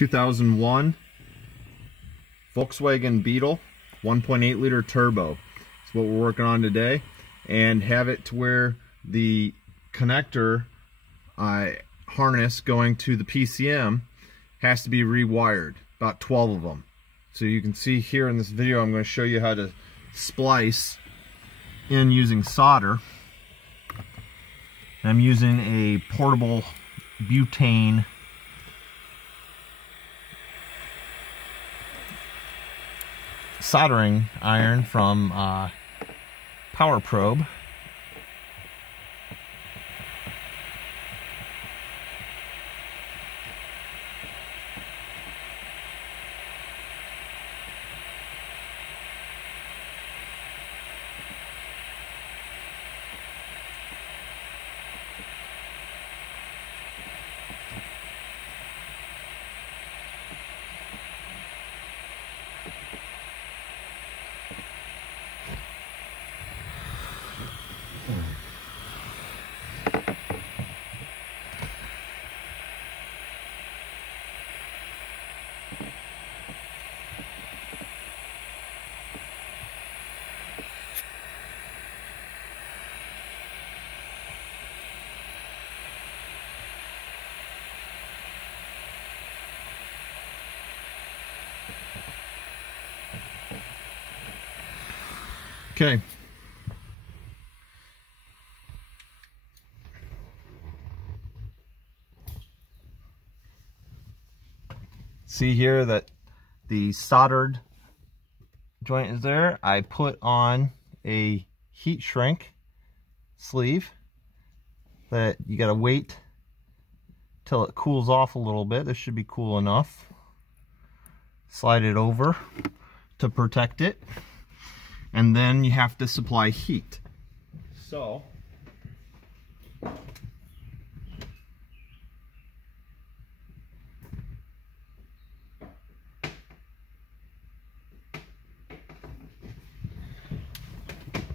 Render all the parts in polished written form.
2001 Volkswagen Beetle 1.8 liter turbo. That's what we're working on today, and have it to where the connector harness going to the PCM has to be rewired, about 12 of them. So you can see here in this video I'm going to show you how to splice in using solder. I'm using a portable butane soldering iron from Power Probe. Okay. See here that the soldered joint is there. I put on a heat shrink sleeve that you gotta wait till it cools off a little bit. This should be cool enough. Slide it over to protect it. And then you have to supply heat. So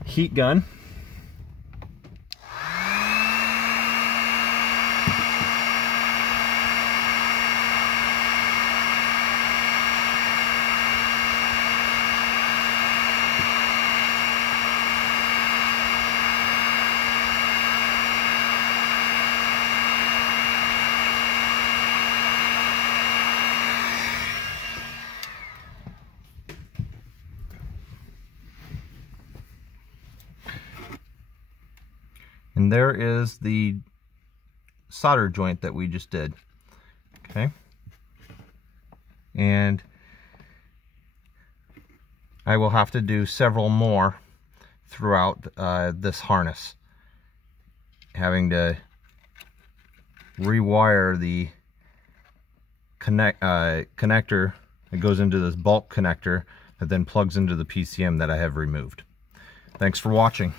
heat gun. And there is the solder joint that we just did. Okay. And I will have to do several more throughout this harness. Having to rewire the connector that goes into this bulk connector that then plugs into the PCM that I have removed. Thanks for watching.